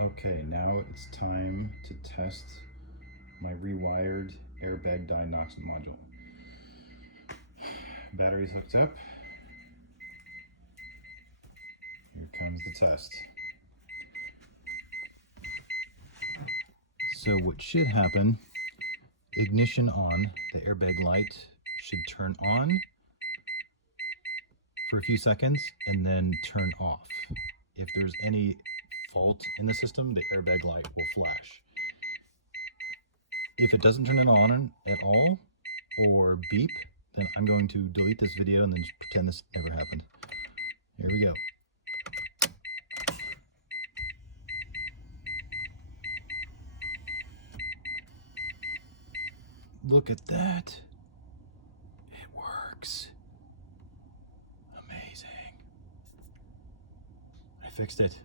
Okay, now it's time to test my rewired airbag diagnostic module. Battery's hooked up. Here comes the test. So what should happen, ignition on, the airbag light should turn on for a few seconds and then turn off. If there's any fault in the system, the airbag light will flash. If it doesn't turn it on at all or beep, then I'm going to delete this video and then just pretend this never happened. Here we go. Look at that. It works. Amazing. I fixed it.